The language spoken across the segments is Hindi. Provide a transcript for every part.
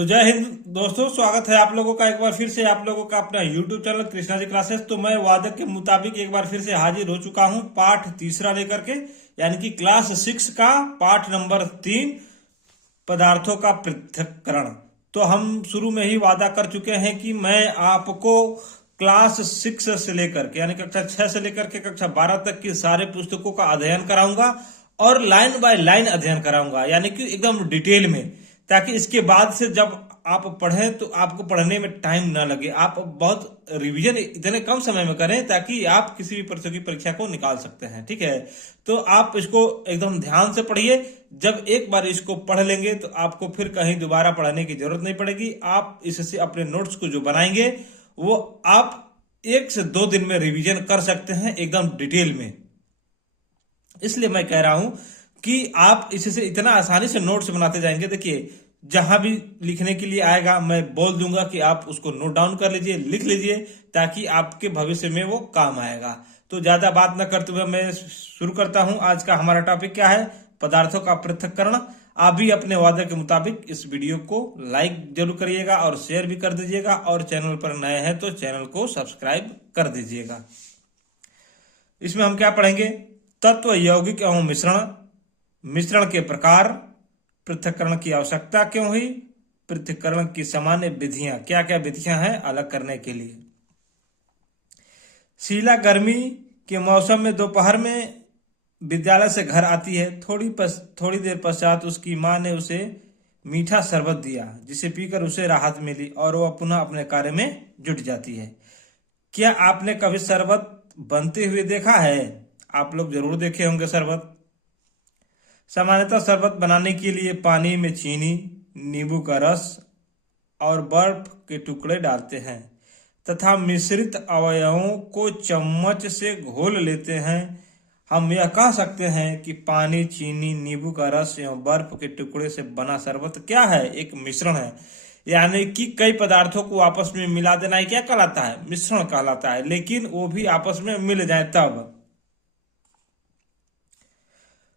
तो जय हिंद दोस्तों, स्वागत है आप लोगों का एक बार फिर से आप लोगों का अपना YouTube channel Krishna ji classes. तो मैं वादक के मुताबिक एक बार फिर से हाजिर हो चुका हूं पाठ तीसरा लेकर के, यानी कि क्लास 6 का पाठ नंबर 3, पदार्थों का पृथक्करण। तो हम शुरू में ही वादा कर चुके हैं कि मैं आपको क्लास 6 से लेकर के यानी कक्षा 6 से लेकर के कक्षा 12 तक की सारे पुस्तकों का अध्ययन कराऊंगा और लाइन बाय लाइन अध्ययन कराऊंगा, यानी कि एकदम डिटेल में, ताकि इसके बाद से जब आप पढ़ें तो आपको पढ़ने में टाइम ना लगे। आप बहुत रिवीजन इतने कम समय में करें ताकि आप किसी भी प्रतियोगी परीक्षा को निकाल सकते हैं। ठीक है, तो आप इसको एकदम ध्यान से पढ़िए। जब एक बार इसको पढ़ लेंगे तो आपको फिर कहीं दोबारा पढ़ने की जरूरत नहीं पड़ेगी। आप इससे अपने नोट्स को जो बनाएंगे वो आप 1 से 2 दिन में रिवीजन कर सकते हैं एकदम डिटेल में। इसलिए मैं कह रहा हूं कि आप इससे इतना आसानी से नोट्स बनाते जाएंगे। देखिए, जहां भी लिखने के लिए आएगा मैं बोल दूंगा कि आप उसको नोट डाउन कर लीजिए, लिख लीजिए, ताकि आपके भविष्य में वो काम आएगा। तो ज्यादा बात न करते हुए मैं शुरू करता हूं। आज का हमारा टॉपिक क्या है? पदार्थों का पृथक्करण। आप भी अपने वादे के मुताबिक इस वीडियो को लाइक जरूर करिएगा और शेयर भी कर दीजिएगा, और चैनल पर नए हैं तो चैनल को सब्सक्राइब कर दीजिएगा। इसमें हम क्या पढ़ेंगे? तत्व, यौगिक एवं मिश्रण, मिश्रण के प्रकार, पृथक्करण की आवश्यकता क्यों हुई, पृथक्करण की सामान्य विधियां, क्या क्या विधियां हैं अलग करने के लिए। शीला गर्मी के मौसम में दोपहर में विद्यालय से घर आती है। थोड़ी देर पश्चात उसकी मां ने उसे मीठा शरबत दिया, जिसे पीकर उसे राहत मिली और वह पुनः अपने कार्य में जुट जाती है। क्या आपने कभी शरबत बनते हुए देखा है? आप लोग जरूर देखे होंगे शरबत। सामान्यतः शरबत बनाने के लिए पानी में चीनी, नींबू का रस और बर्फ के टुकड़े डालते हैं तथा मिश्रित अवयवों को चम्मच से घोल लेते हैं। हम यह कह सकते हैं कि पानी, चीनी, नींबू का रस एवं बर्फ के टुकड़े से बना शरबत क्या है? एक मिश्रण है। यानी कि कई पदार्थों को आपस में मिला देना ही क्या कहलाता है? मिश्रण कहलाता है। लेकिन वो भी आपस में मिल जाए तब।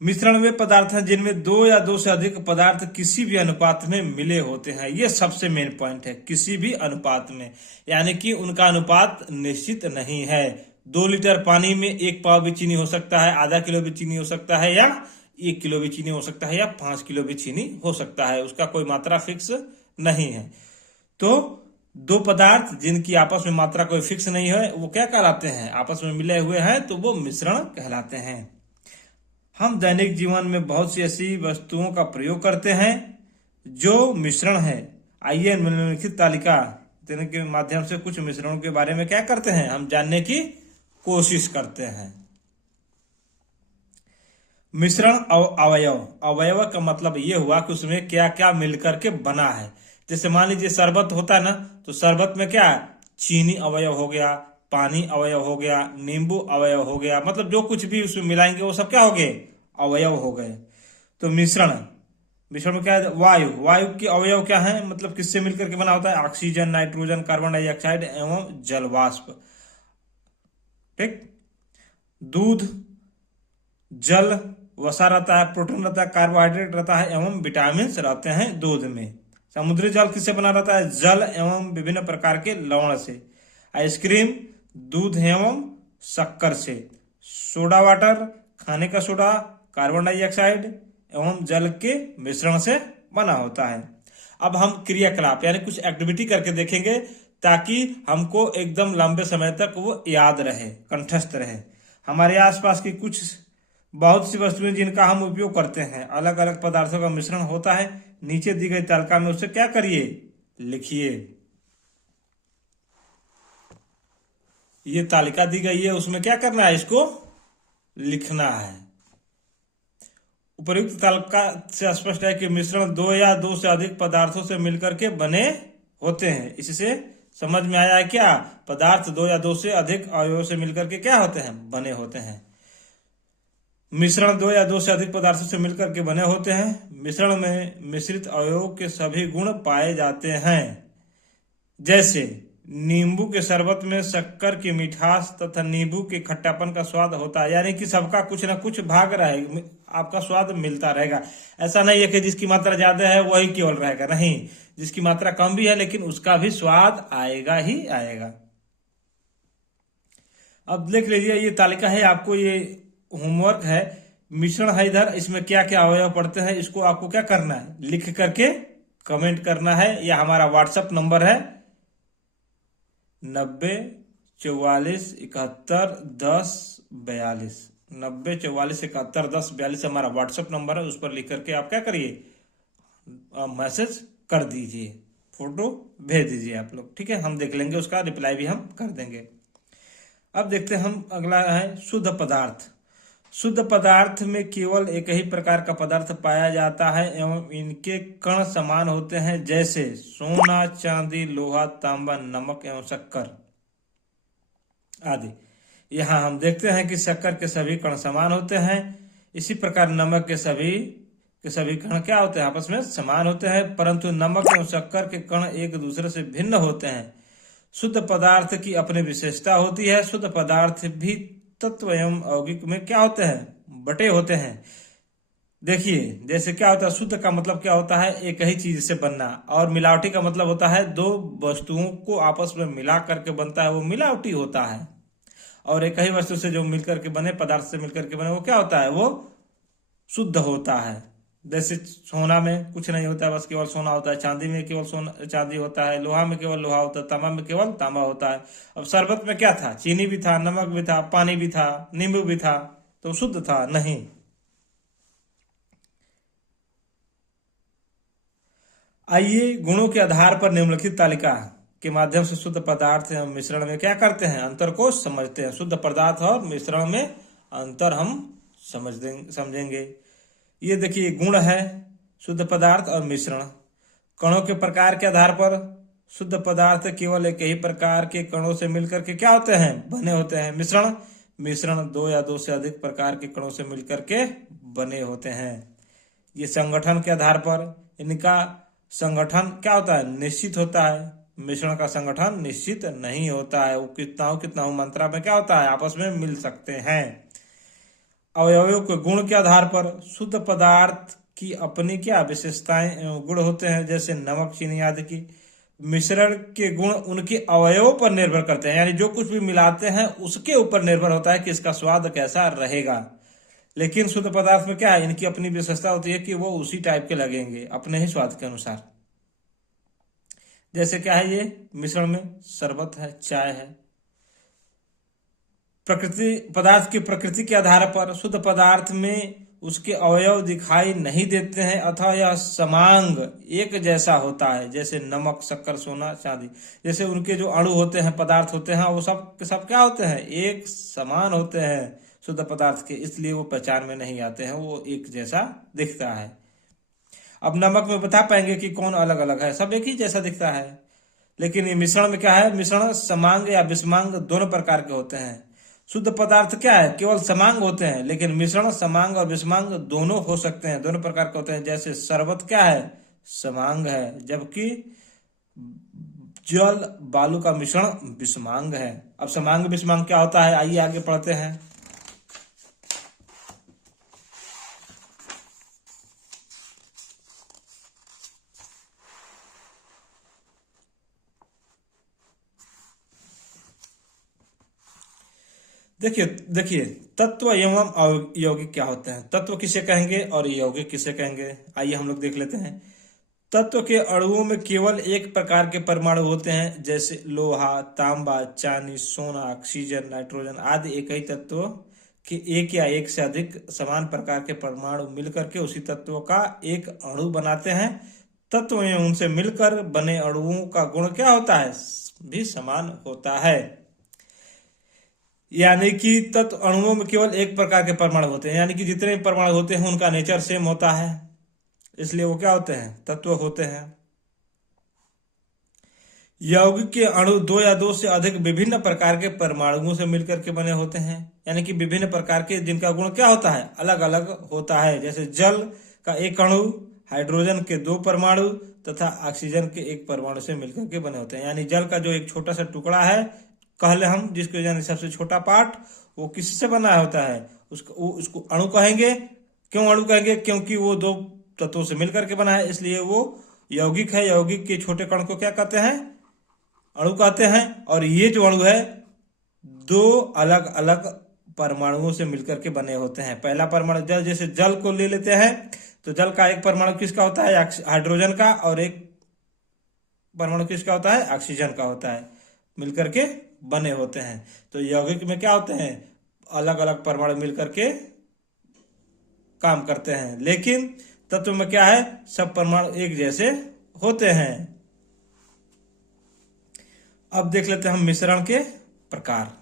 मिश्रण वे पदार्थ हैं जिनमें 2 या 2 से अधिक पदार्थ किसी भी अनुपात में मिले होते हैं। ये सबसे मेन पॉइंट है, किसी भी अनुपात में, यानी कि उनका अनुपात निश्चित नहीं है। 2 लीटर पानी में 1 पाव भी चीनी हो सकता है, आधा किलो भी चीनी हो सकता है, या 1 किलो भी चीनी हो सकता है, या 5 किलो भी चीनी हो सकता है। उसका कोई मात्रा फिक्स नहीं है। तो 2 पदार्थ जिनकी आपस में मात्रा कोई फिक्स नहीं है वो क्या कहलाते हैं? आपस में मिले हुए हैं तो वो मिश्रण कहलाते हैं। हम दैनिक जीवन में बहुत सी ऐसी वस्तुओं का प्रयोग करते हैं जो मिश्रण है। आइए निम्नलिखित तालिका देने के माध्यम से कुछ मिश्रणों के बारे में क्या करते हैं, हम जानने की कोशिश करते हैं। मिश्रण अवयव, अवयव का मतलब ये हुआ कि उसमें क्या क्या मिलकर के बना है। जैसे मान लीजिए शरबत होता है ना, तो शरबत में क्या, चीनी अवयव हो गया, पानी अवयव हो गया, नींबू अवयव हो गया, मतलब जो कुछ भी उसमें मिलाएंगे वो सब क्या हो गए? अवयव हो गए। तो मिश्रण में क्या है? वायु, वायु के अवयव क्या है, मतलब किससे मिलकर के बना होता है? ऑक्सीजन, नाइट्रोजन, कार्बन डाइऑक्साइड एवं जलवाष्प। ठीक। दूध, जल, वसा रहता है, प्रोटीन रहता है, कार्बोहाइड्रेट रहता है एवं विटामिन रहते हैं दूध में। समुद्री जल किससे बना रहता है? जल एवं विभिन्न प्रकार के लवण से। आइसक्रीम दूध एवं शक्कर से। सोडा वाटर, खाने का सोडा, कार्बन डाइऑक्साइड एवं जल के मिश्रण से बना होता है। अब हम क्रियाकलाप यानी कुछ एक्टिविटी करके देखेंगे ताकि हमको एकदम लंबे समय तक वो याद रहे, कंठस्थ रहे। हमारे आसपास की कुछ बहुत सी वस्तुएं जिनका हम उपयोग करते हैं, अलग अलग पदार्थों का मिश्रण होता है। नीचे दी गई तालिका में उससे क्या करिए? लिखिए। ये तालिका दी गई है, उसमें क्या करना है? इसको लिखना है। उपर्युक्त तालिका से स्पष्ट है कि मिश्रण 2 या 2 से अधिक पदार्थों से मिलकर के बने होते हैं। इससे समझ में आया है क्या? पदार्थ 2 या 2 से अधिक अवयवों से मिलकर के क्या होते हैं? बने होते हैं। मिश्रण 2 या 2 से अधिक पदार्थों से मिलकर के बने होते हैं। मिश्रण में मिश्रित अवयवों के सभी गुण पाए जाते हैं। जैसे नींबू के शरबत में शक्कर की मिठास तथा नींबू के खट्टापन का स्वाद होता है, यानी कि सबका कुछ ना कुछ भाग रहे, आपका स्वाद मिलता रहेगा। ऐसा नहीं है कि जिसकी मात्रा ज्यादा है वही केवल रहेगा, नहीं, जिसकी मात्रा कम भी है लेकिन उसका भी स्वाद आएगा ही आएगा। अब देख लीजिए, ये तालिका है, आपको ये होमवर्क है, मिश्रण है इधर, इसमें क्या क्या अवयव पड़ते हैं, इसको आपको क्या करना है, लिख करके कमेंट करना है। यह हमारा व्हाट्सएप नंबर है 9044711042, 9044711042 हमारा व्हाट्सएप नंबर है। उस पर लिख करके आप क्या करिए, मैसेज कर दीजिए, फोटो भेज दीजिए आप लोग, ठीक है। हम देख लेंगे, उसका रिप्लाई भी हम कर देंगे। अब देखते हैं हम, अगला है शुद्ध पदार्थ। शुद्ध पदार्थ में केवल एक ही प्रकार का पदार्थ पाया जाता है एवं इनके कण समान होते हैं, जैसे सोना, चांदी, लोहा, तांबा, नमक एवं शक्कर आदि। यहाँ हम देखते हैं कि शक्कर के सभी कण समान होते हैं, इसी प्रकार नमक के सभी कण क्या होते हैं, आपस में समान होते हैं, परंतु नमक एवं शक्कर के कण एक दूसरे से भिन्न होते हैं। शुद्ध पदार्थ की अपनी विशेषता होती है। शुद्ध पदार्थ भी तत्व एवं यौगिक में क्या होते हैं, बटे होते हैं। देखिए, जैसे क्या होता है, शुद्ध का मतलब क्या होता है, एक ही चीज से बनना, और मिलावटी का मतलब होता है दो वस्तुओं को आपस में मिला करके बनता है, वो मिलावटी होता है। और एक ही वस्तु से जो मिलकर के बने, पदार्थ से मिलकर के बने, वो क्या होता है, वो शुद्ध होता है। जैसे सोना में कुछ नहीं होता है, बस केवल सोना होता है, चांदी में केवल सोना चांदी होता है, लोहा में केवल लोहा होता है, तांबा में केवल तांबा होता है। अब शरबत में क्या था, चीनी भी था, नमक भी था, पानी भी था, नींबू भी था, तो शुद्ध था नहीं। आइए गुणों के आधार पर निम्नलिखित तालिका के माध्यम से शुद्ध पदार्थ एवं मिश्रण में क्या करते हैं, अंतर को समझते हैं। शुद्ध पदार्थ और मिश्रण में अंतर हम समझेंगे। ये देखिए, गुण है शुद्ध पदार्थ और मिश्रण। कणों के प्रकार के आधार पर शुद्ध पदार्थ केवल एक ही प्रकार के कणों से मिलकर के क्या होते हैं, बने होते हैं। मिश्रण दो या दो से अधिक प्रकार के कणों से मिलकर के बने होते हैं। ये संगठन के आधार पर इनका संगठन क्या होता है, निश्चित होता है। मिश्रण का संगठन निश्चित नहीं होता है, वो कितना मात्रा में क्या होता है, आपस में मिल सकते हैं। अवयवों के गुण के आधार पर शुद्ध पदार्थ की अपनी क्या विशेषताएं एवं गुण होते हैं, जैसे नमक, चीनी आदि की। मिश्रण के गुण उनके अवयवों पर निर्भर करते हैं, यानी जो कुछ भी मिलाते हैं उसके ऊपर निर्भर होता है कि इसका स्वाद कैसा रहेगा। लेकिन शुद्ध पदार्थ में क्या है, इनकी अपनी विशेषता होती है कि वो उसी टाइप के लगेंगे, अपने ही स्वाद के अनुसार। जैसे क्या है, ये मिश्रण में शरबत है, चाय है। पदार्थ की प्रकृति के आधार पर शुद्ध पदार्थ में उसके अवयव दिखाई नहीं देते हैं, अथवा यह समांग एक जैसा होता है, जैसे नमक, शक्कर, सोना, चांदी। जैसे उनके जो अणु होते हैं, पदार्थ होते हैं, वो सब क्या होते हैं, एक समान होते हैं शुद्ध पदार्थ के, इसलिए वो पहचान में नहीं आते हैं, वो एक जैसा दिखता है। अब नमक में बता पाएंगे कि कौन अलग अलग है, सब एक ही जैसा दिखता है। लेकिन ये मिश्रण में क्या है, मिश्रण समांग या विषमांग दोनों प्रकार के होते हैं। शुद्ध पदार्थ क्या है, केवल समांग होते हैं, लेकिन मिश्रण समांग और विषमांग दोनों हो सकते हैं, दोनों प्रकार के होते हैं। जैसे शरबत क्या है, समांग है, जबकि जल बालू का मिश्रण विषमांग है। अब समांग विषमांग क्या होता है, आइए आगे पढ़ते हैं। देखिए तत्व एवं यौगिक क्या होते हैं। तत्व किसे कहेंगे और यौगिक किसे कहेंगे, आइए हम लोग देख लेते हैं। तत्व के अणुओं में केवल एक प्रकार के परमाणु होते हैं, जैसे लोहा, तांबा, चांदी, सोना, ऑक्सीजन, नाइट्रोजन आदि। एक ही तत्व के एक या एक से अधिक समान प्रकार के परमाणु मिलकर के उसी तत्व का एक अणु बनाते हैं। तत्व में उनसे मिलकर बने अणुओं का गुण क्या होता है, भी समान होता है। यानी कि तत्व अणुओं में केवल एक प्रकार के परमाणु होते हैं, यानी कि जितने परमाणु होते हैं उनका नेचर सेम होता है, इसलिए वो क्या होते हैं, तत्व होते हैं। यौगिक के अणु दो या दो से अधिक विभिन्न प्रकार के परमाणुओं से मिलकर के बने होते हैं, यानी कि विभिन्न प्रकार के, जिनका गुण क्या होता है, अलग अलग होता है। जैसे जल का एक अणु, हाइड्रोजन के दो परमाणु, तथा ऑक्सीजन के एक परमाणु से मिलकर के बने होते हैं। यानी जल का जो एक छोटा सा टुकड़ा है, कहले हम जिसको यानी सबसे छोटा पार्ट, वो किससे बना होता है, उसको अणु कहेंगे। क्यों अणु कहेंगे? क्योंकि वो दो तत्वों से मिलकर के बना है, इसलिए वो यौगिक है। यौगिक के छोटे कण को क्या कहते हैं? अणु कहते हैं। और ये जो अणु है दो अलग अलग परमाणुओं से मिलकर के बने होते हैं। पहला परमाणु जल, जैसे जल को ले लेते हैं तो जल का एक परमाणु किसका होता है? हाइड्रोजन का, और एक परमाणु किसका होता है? ऑक्सीजन का होता है, मिलकर के बने होते हैं। तो यौगिक में क्या होते हैं? अलग अलग परमाणु मिलकर के काम करते हैं। लेकिन तत्व में क्या है? सब परमाणु एक जैसे होते हैं। अब देख लेते हैं हम मिश्रण के प्रकार।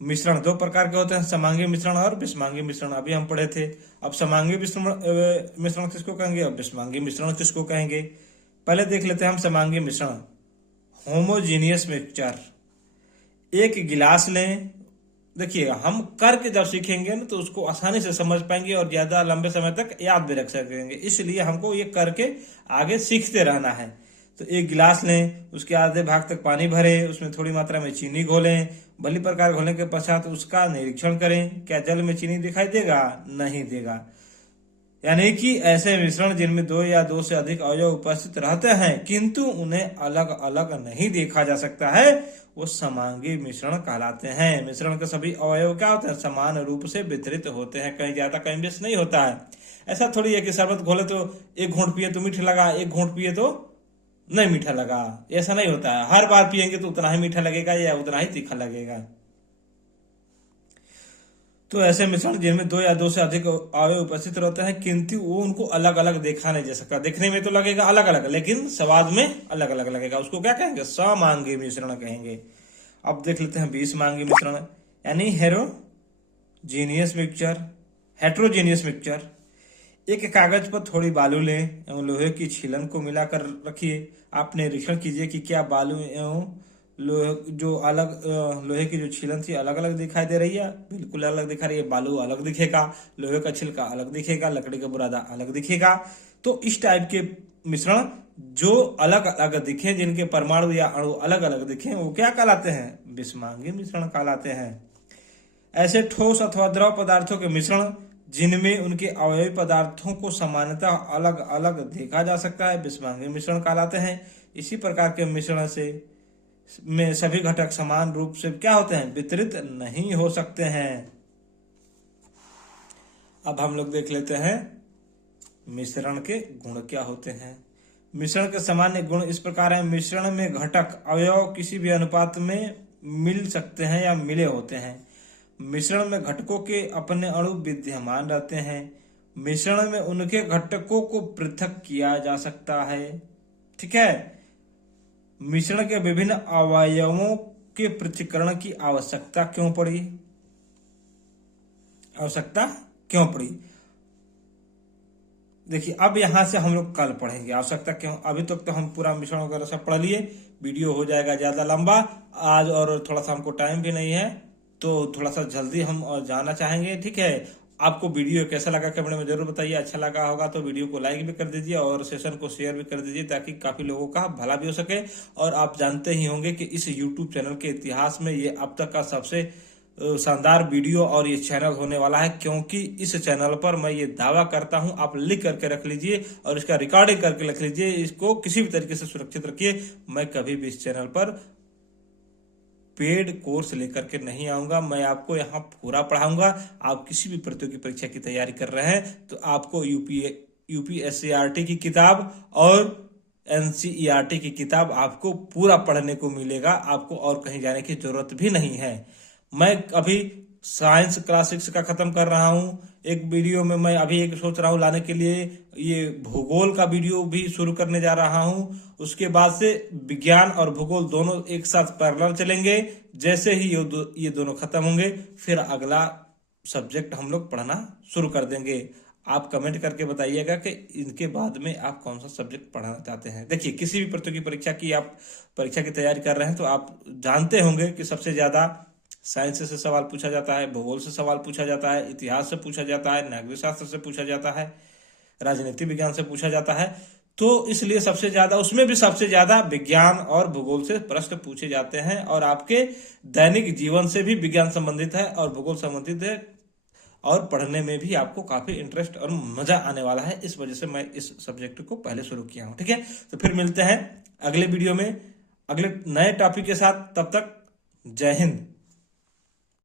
मिश्रण दो प्रकार के होते हैं, समांगी मिश्रण और विषमांगी मिश्रण, अभी हम पढ़े थे। अब समांगी मिश्रण किसको कहेंगे और विषमांगी मिश्रण किसको कहेंगे? पहले देख लेते हैं हम समांगी मिश्रण। Homogeneous mixture. एक गिलास लें, देखिए हम करके जब सीखेंगे ना तो उसको आसानी से समझ पाएंगे और ज्यादा लंबे समय तक याद भी रख सकेंगे, इसलिए हमको ये करके आगे सीखते रहना है। तो एक गिलास लें, उसके आधे भाग तक पानी भरें, उसमें थोड़ी मात्रा में चीनी घोलें। भली प्रकार घोलने के पश्चात उसका निरीक्षण करें। क्या जल में चीनी दिखाई देगा? नहीं देगा। यानी कि ऐसे मिश्रण जिनमें दो या दो से अधिक अवयव उपस्थित रहते हैं किंतु उन्हें अलग अलग नहीं देखा जा सकता है, वो समांगी मिश्रण कहलाते हैं। मिश्रण के सभी अवयव क्या होते हैं? समान रूप से वितरित होते हैं, कहीं ज्यादा कहीं बेस नहीं होता है। ऐसा थोड़ी है कि शरबत घोले तो एक घूंट पिए तो मीठा लगा, एक घूंट पिए तो नहीं मीठा लगा, ऐसा नहीं होता है। हर बार पियेंगे तो उतना ही मीठा लगेगा या उतना ही तीखा लगेगा। तो ऐसे मिश्रण जिनमें दो या दो से अधिक अवयव उपस्थित रहते हैं किंतु वो उनको अलग अलग देखा नहीं जा सकता। देखने में तो लगेगा अलग अलग, लेकिन स्वाद में अलग अलग लगेगा, उसको क्या कहेंगे? समांगी मिश्रण कहेंगे। अब देख लेते हैं विषमांगी मिश्रण, यानी हेरोजीनियस मिक्सचर। Heterogeneous mixture. एक कागज पर थोड़ी बालू लें एवं लोहे की छीलन को मिलाकर रखिए। आप निरीक्षण कीजिए कि क्या बालू एवं लोहे की जो छीलन थी अलग अलग दिखाई दे रही है? बिल्कुल अलग दिखा रही है। बालू अलग दिखेगा, लोहे का छिलका अलग दिखेगा, लकड़ी का बुरादा अलग दिखेगा। तो इस टाइप के मिश्रण जो अलग अलग दिखे, जिनके परमाणु या अणु अलग अलग दिखे, वो क्या कहलाते हैं? विषमांगी मिश्रण कहलाते हैं। ऐसे ठोस अथवा द्रव पदार्थों के मिश्रण जिनमें उनके अवयवी पदार्थों को सामान्यतः अलग अलग देखा जा सकता है, विषमांगी मिश्रण कहलाते हैं। इसी प्रकार के मिश्रण में सभी घटक समान रूप से क्या होते हैं? वितरित नहीं हो सकते हैं। अब हम लोग देख लेते हैं मिश्रण के गुण क्या होते हैं। मिश्रण के सामान्य गुण इस प्रकार है। मिश्रण में घटक अवयव किसी भी अनुपात में मिल सकते हैं या मिले होते हैं। मिश्रण में घटकों के अपने अणु विद्यमान रहते हैं। मिश्रण में उनके घटकों को पृथक किया जा सकता है। ठीक है। मिश्रण के विभिन्न अवयवों के पृथक्करण की आवश्यकता क्यों पड़ी? देखिए अब यहां से हम लोग कल पढ़ेंगे आवश्यकता क्यों। अभी तक तो हम पूरा मिश्रण वगैरह सब पढ़ लिए, वीडियो हो जाएगा ज्यादा लंबा आज, और थोड़ा सा हमको टाइम भी नहीं है तो थोड़ा सा जल्दी हम और जाना चाहेंगे। ठीक है। आपको वीडियो कैसा लगा कमेंट में जरूर बताइए। अच्छा लगा होगा तो वीडियो को लाइक भी कर दीजिए और सेशन को शेयर भी कर दीजिए, ताकि काफी लोगों का भला भी हो सके। और आप जानते ही होंगे कि इस YouTube चैनल के इतिहास में ये अब तक का सबसे शानदार वीडियो और ये चैनल होने वाला है, क्योंकि इस चैनल पर मैं ये दावा करता हूं, आप लिख करके रख लीजिए और इसका रिकॉर्डिंग करके रख लीजिए, इसको किसी भी तरीके से सुरक्षित रखिए। मैं कभी भी इस चैनल पर पेड कोर्स लेकर के नहीं आऊंगा, मैं आपको यहाँ पूरा पढ़ाऊंगा। आप किसी भी प्रतियोगी परीक्षा की तैयारी कर रहे हैं तो आपको यूपीएससीआरटी की किताब और एनसीईआरटी की किताब आपको पूरा पढ़ने को मिलेगा, आपको और कहीं जाने की जरूरत भी नहीं है। मैं अभी साइंस क्लास 6 का खत्म कर रहा हूं। एक वीडियो में मैं अभी एक सोच रहा हूं लाने के लिए, ये भूगोल का वीडियो भी शुरू करने जा रहा हूं। उसके बाद से विज्ञान और भूगोल दोनों एक साथ पैरेलल चलेंगे। जैसे ही ये दोनों खत्म होंगे फिर अगला सब्जेक्ट हम लोग पढ़ना शुरू कर देंगे। आप कमेंट करके बताइएगा कि इनके बाद में आप कौन सा सब्जेक्ट पढ़ना चाहते हैं। देखिए किसी भी प्रतियोगी परीक्षा की आप परीक्षा की तैयारी कर रहे हैं तो आप जानते होंगे कि सबसे ज्यादा साइंस से सवाल पूछा जाता है, भूगोल से सवाल पूछा जाता है, इतिहास से पूछा जाता है, नागरिक शास्त्र से पूछा जाता है, राजनीति विज्ञान से पूछा जाता है। तो इसलिए सबसे ज्यादा उसमें भी सबसे ज्यादा विज्ञान और भूगोल से प्रश्न पूछे जाते हैं, और आपके दैनिक जीवन से भी विज्ञान संबंधित है और भूगोल संबंधित है, और पढ़ने में भी आपको काफी इंटरेस्ट और मजा आने वाला है। इस वजह से मैं इस सब्जेक्ट को पहले शुरू किया हूं। ठीक है, तो फिर मिलते हैं अगले वीडियो में अगले नए टॉपिक के साथ। तब तक जय हिंद।